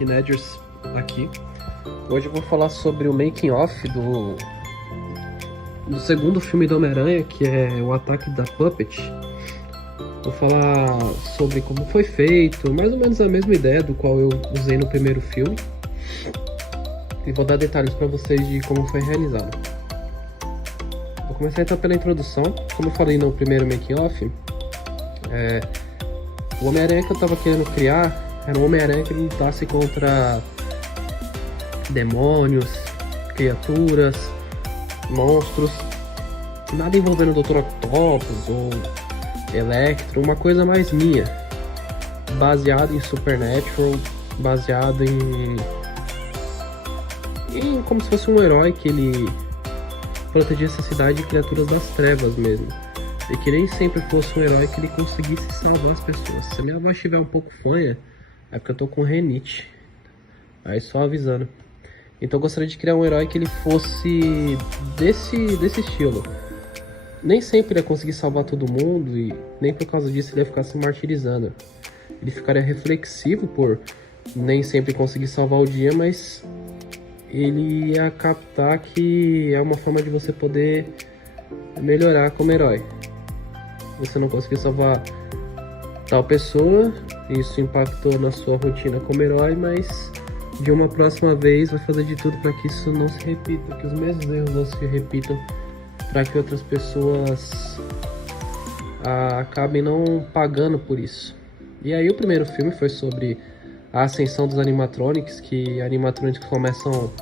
Teenagers aqui. Hoje eu vou falar sobre o making of do segundo filme do Homem-Aranha, que é o Ataque da Puppet. Vou falar sobre como foi feito, mais ou menos a mesma ideia do qual eu usei no primeiro filme. E vou dar detalhes para vocês de como foi realizado. Vou começar então pela introdução. Como eu falei no primeiro making of, o Homem-Aranha que eu estava querendo criar era um Homem-Aranha que lutasse contra demônios, criaturas, monstros, nada envolvendo o Dr. Octopus ou Electro, uma coisa mais minha, baseado em Supernatural, baseado em como se fosse um herói que ele protegesse a cidade de criaturas das trevas mesmo, e que nem sempre fosse um herói que ele conseguisse salvar as pessoas. Se a minha voz estiver um pouco fanha, é porque eu tô com renite, aí só avisando. Então eu gostaria de criar um herói que ele fosse desse estilo. Nem sempre ele ia conseguir salvar todo mundo, e nem por causa disso ele ia ficar se martirizando. Ele ficaria reflexivo por nem sempre conseguir salvar o dia, mas ele ia captar que é uma forma de você poder melhorar como herói. Você não conseguiu salvar tal pessoa, isso impactou na sua rotina como herói, mas de uma próxima vez vai fazer de tudo para que isso não se repita, que os mesmos erros não se repitam, para que outras pessoas acabem não pagando por isso. E aí o primeiro filme foi sobre a ascensão dos animatronics, que animatronics começam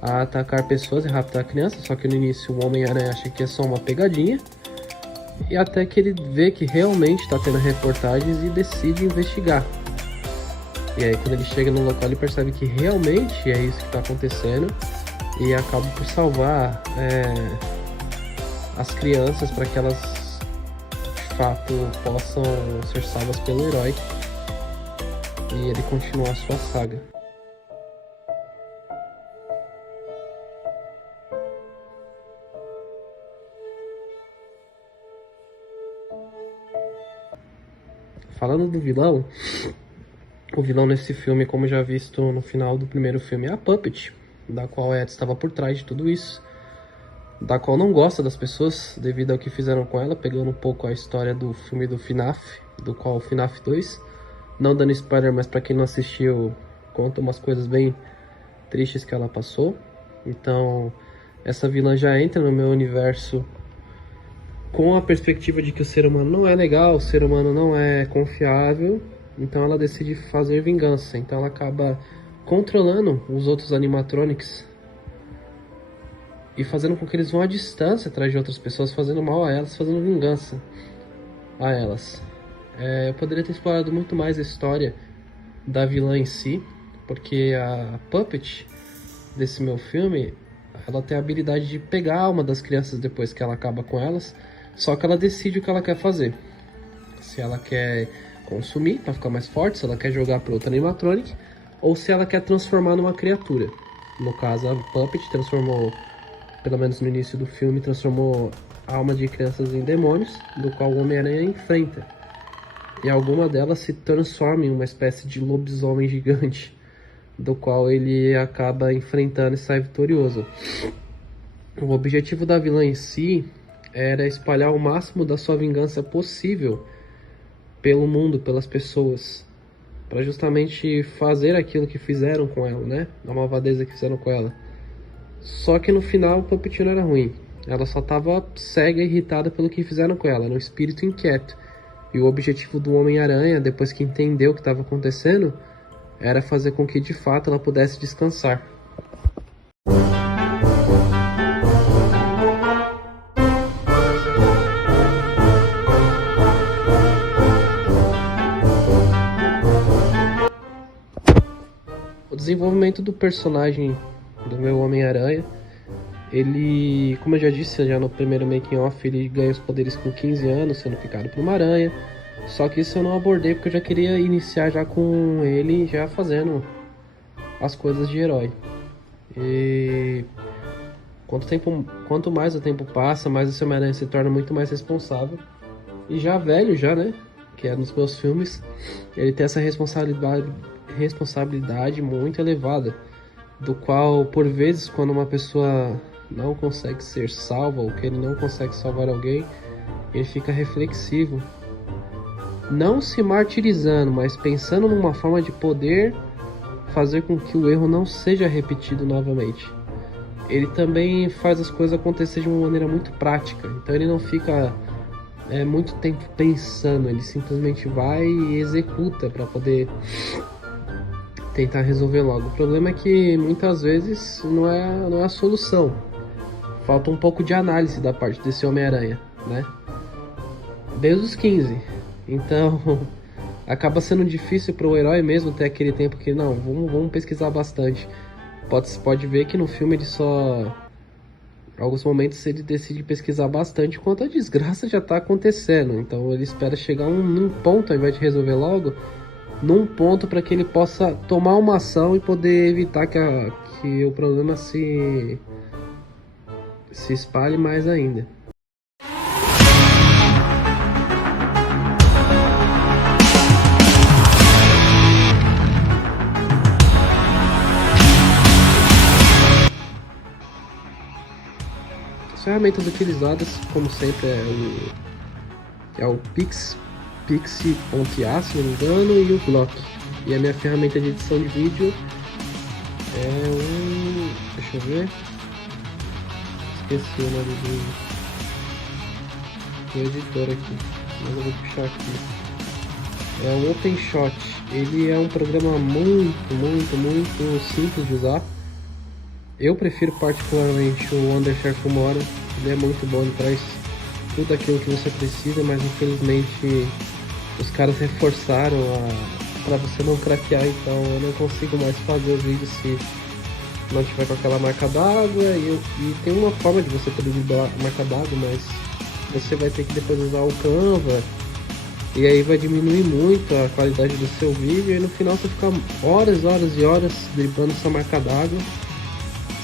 a atacar pessoas e raptar crianças, só que no início o Homem-Aranha acha que é só uma pegadinha, e até que ele vê que realmente está tendo reportagens e decide investigar. E aí quando ele chega no local ele percebe que realmente é isso que está acontecendo, e acaba por salvar as crianças para que elas de fato possam ser salvas pelo herói e ele continuar a sua saga. Falando do vilão, o vilão nesse filme, como já visto no final do primeiro filme, é a Puppet, da qual Ed estava por trás de tudo isso, da qual não gosta das pessoas devido ao que fizeram com ela, pegando um pouco a história do filme do FNAF, do qual o FNAF 2, não dando spoiler, mas para quem não assistiu, conta umas coisas bem tristes que ela passou. Então essa vilã já entra no meu universo com a perspectiva de que o ser humano não é legal, o ser humano não é confiável, então ela decide fazer vingança. Então ela acaba controlando os outros animatronics e fazendo com que eles vão à distância atrás de outras pessoas, fazendo mal a elas, fazendo vingança a elas. Eu poderia ter explorado muito mais a história da vilã em si, porque a Puppet desse meu filme, ela tem a habilidade de pegar a alma das crianças depois que ela acaba com elas, só que ela decide o que ela quer fazer. Se ela quer consumir para ficar mais forte, se ela quer jogar para outro animatronic, ou se ela quer transformar numa criatura. No caso, a Puppet transformou, pelo menos no início do filme, transformou a alma de crianças em demônios, do qual o Homem-Aranha enfrenta. E alguma delas se transforma em uma espécie de lobisomem gigante, do qual ele acaba enfrentando e sai vitorioso. O objetivo da vilã em si era espalhar o máximo da sua vingança possível pelo mundo, pelas pessoas, para justamente fazer aquilo que fizeram com ela, né? A malvadeza que fizeram com ela. Só que no final o Puppet não era ruim, ela só estava cega e irritada pelo que fizeram com ela, era um espírito inquieto. E o objetivo do Homem-Aranha, depois que entendeu o que estava acontecendo, era fazer com que de fato ela pudesse descansar. O desenvolvimento do personagem do meu Homem-Aranha, ele, como eu já disse já no primeiro making of, ele ganha os poderes com 15 anos, sendo picado por uma aranha. Só que isso eu não abordei porque eu já queria iniciar já com ele já fazendo as coisas de herói. E quanto mais o tempo passa, mais o Homem-Aranha se torna muito mais responsável. E já velho já, né? Que é nos meus filmes, ele tem essa responsabilidade muito elevada, do qual, por vezes, quando uma pessoa não consegue ser salva ou que ele não consegue salvar alguém, ele fica reflexivo, não se martirizando, mas pensando numa forma de poder fazer com que o erro não seja repetido novamente. Ele também faz as coisas acontecer de uma maneira muito prática, então ele não fica muito tempo pensando, ele simplesmente vai e executa para poder tentar resolver logo. O problema é que muitas vezes não é a solução. Falta um pouco de análise da parte desse Homem-Aranha, né? Desde os 15. Então, acaba sendo difícil para o herói mesmo ter aquele tempo que, não, vamos pesquisar bastante. Pode ver que no filme ele só... Em alguns momentos ele decide pesquisar bastante enquanto a desgraça já está acontecendo. Então ele espera chegar num ponto, ao invés de resolver logo, num ponto para que ele possa tomar uma ação e poder evitar que o problema se espalhe mais ainda. As ferramentas utilizadas, como sempre, é o Pixie.a, se não me engano, e o Block. E a minha ferramenta de edição de vídeo é um... deixa eu ver... esqueci o nome do editor aqui, mas eu vou puxar aqui. É o OpenShot. Ele é um programa muito simples de usar. Eu prefiro particularmente o Wondershare Filmora. Ele é muito bom, ele traz tudo aquilo que você precisa, mas infelizmente os caras reforçaram para você não craquear, então eu não consigo mais fazer os vídeos se não tiver com aquela marca d'água, e tem uma forma de você poder driblar a marca d'água, mas você vai ter que depois usar o Canva, e aí vai diminuir muito a qualidade do seu vídeo, e no final você fica horas e horas driblando essa marca d'água,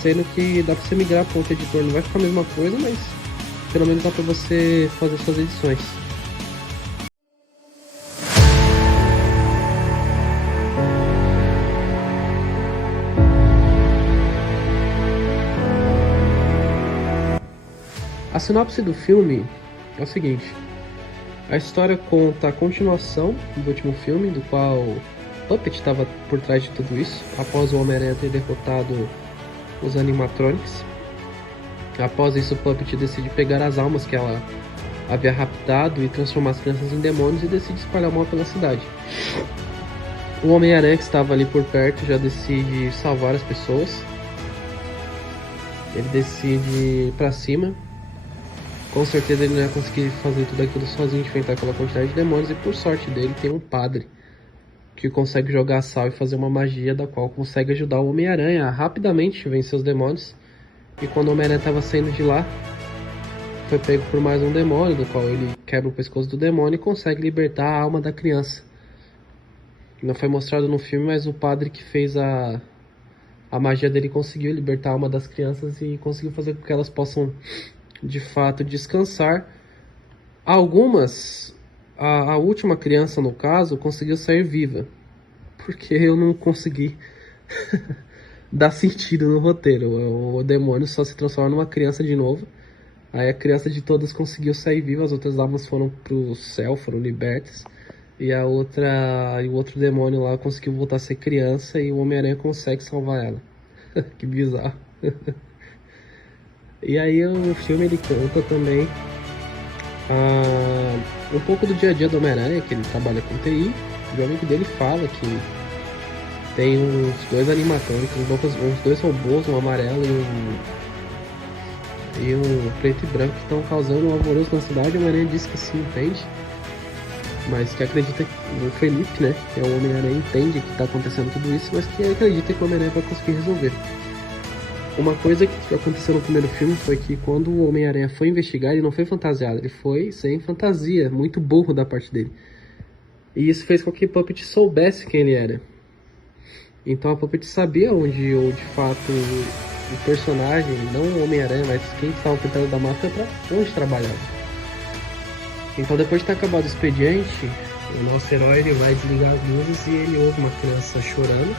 sendo que dá pra você migrar para outro editor, não vai ficar a mesma coisa, mas pelo menos dá pra você fazer suas edições. A sinopse do filme é o seguinte: a história conta a continuação do último filme, do qual Puppet estava por trás de tudo isso, após o Homem-Aranha ter derrotado os animatronics. Após isso, Puppet decide pegar as almas que ela havia raptado e transformar as crianças em demônios e decide espalhar o mal pela cidade. O Homem-Aranha, que estava ali por perto, já decide salvar as pessoas. Ele decide ir pra cima. Com certeza ele não ia conseguir fazer tudo aquilo sozinho, enfrentar aquela quantidade de demônios, e por sorte dele tem um padre que consegue jogar sal e fazer uma magia da qual consegue ajudar o Homem-Aranha a rapidamente vencer os demônios. E quando o Homem-Aranha estava saindo de lá, foi pego por mais um demônio, do qual ele quebra o pescoço do demônio e consegue libertar a alma da criança. Não foi mostrado no filme, mas o padre que fez a magia dele conseguiu libertar a alma das crianças e conseguiu fazer com que elas possam de fato descansar. Algumas, a última criança no caso, conseguiu sair viva, porque eu não consegui dar sentido no roteiro. O demônio só se transforma numa criança de novo, aí a criança de todas conseguiu sair viva, as outras almas foram pro céu, foram libertas, e o outro demônio lá conseguiu voltar a ser criança, e o Homem-Aranha consegue salvar ela. Que bizarro. E aí o filme ele conta também um pouco do dia a dia do Homem-Aranha, que ele trabalha com TI. O amigo dele fala que tem uns dois animatrônicos, uns dois robôs, um amarelo e um preto e branco, que estão causando um alvoroço na cidade. O Homem-Aranha diz que sim, entende, mas que acredita que o Felipe, né, que é o Homem-Aranha, entende que está acontecendo tudo isso, mas que acredita que o Homem-Aranha vai conseguir resolver. Uma coisa que aconteceu no primeiro filme foi que quando o Homem-Aranha foi investigar, ele não foi fantasiado, ele foi sem fantasia, muito burro da parte dele. E isso fez com que Puppet soubesse quem ele era. Então a Puppet sabia onde, de fato, o personagem, não o Homem-Aranha, mas quem estava por da máscara, para onde trabalhava. Então depois de ter acabado o expediente, O nosso herói, ele vai desligar as luzes e ele ouve uma criança chorando,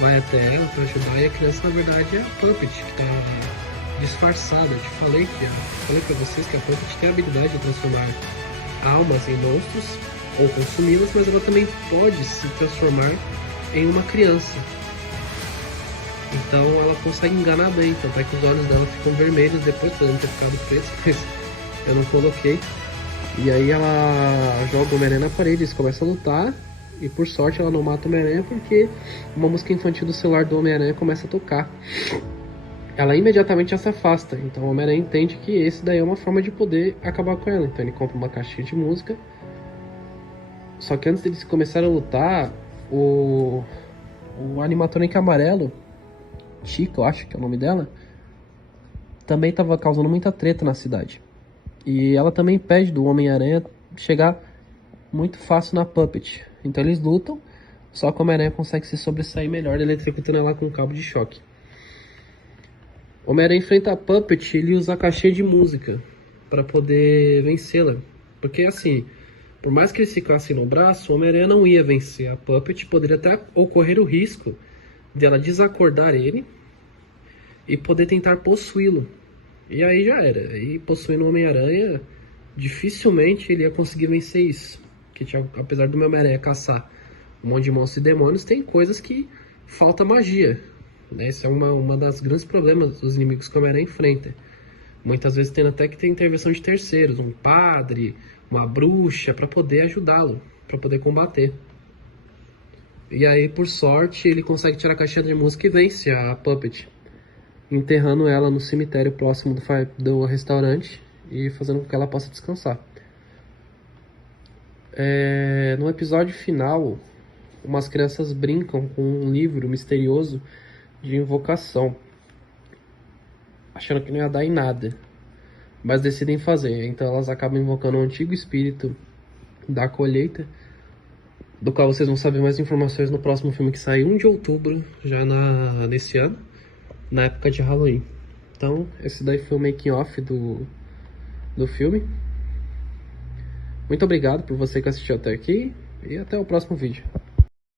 vai até ela para ajudar, e a criança na verdade é a Puppet, que tá disfarçada. Eu te falei falei para vocês que a Puppet tem a habilidade de transformar almas em monstros ou consumi-las, mas ela também pode se transformar em uma criança. Então ela consegue enganar bem, tanto é que os olhos dela ficam vermelhos depois, podendo ter ficado pretos, mas eu não coloquei. E aí ela joga o Homem-Aranha na parede, eles começam a lutar, e por sorte ela não mata o Homem-Aranha porque uma música infantil do celular do Homem-Aranha começa a tocar. Ela imediatamente já se afasta, então o Homem-Aranha entende que esse daí é uma forma de poder acabar com ela. Então ele compra uma caixinha de música. Só que antes deles começarem a lutar, o animatrônico amarelo, Chica, eu acho que é o nome dela, também estava causando muita treta na cidade. E ela também pede do Homem-Aranha chegar muito fácil na Puppet. Então eles lutam, só que o Homem-Aranha consegue se sobressair melhor, eletrocutando ela com um cabo de choque. O Homem-Aranha enfrenta a Puppet e ele usa a caixinha de música para poder vencê-la. Porque assim, por mais que eles ficassem no braço, o Homem-Aranha não ia vencer a Puppet. Poderia até ocorrer o risco dela desacordar ele e poder tentar possuí-lo. E aí já era. E possuindo o Homem-Aranha, dificilmente ele ia conseguir vencer isso. Porque apesar do Homem-Aranha caçar um monte de monstros e demônios, tem coisas que falta magia. Né? Esse é uma das grandes problemas dos inimigos que o Homem-Aranha enfrenta. Muitas vezes tendo até que ter intervenção de terceiros, um padre, uma bruxa, para poder ajudá-lo, para poder combater. E aí, por sorte, ele consegue tirar a caixinha de música e vence a Puppet, enterrando ela no cemitério próximo do restaurante e fazendo com que ela possa descansar. No episódio final, umas crianças brincam com um livro misterioso de invocação, achando que não ia dar em nada, mas decidem fazer. Então elas acabam invocando o antigo espírito da colheita, do qual vocês vão saber mais informações no próximo filme que sai 1 de outubro, já nesse ano, na época de Halloween. Então, esse daí foi o making off do filme. Muito obrigado por você que assistiu até aqui e até o próximo vídeo.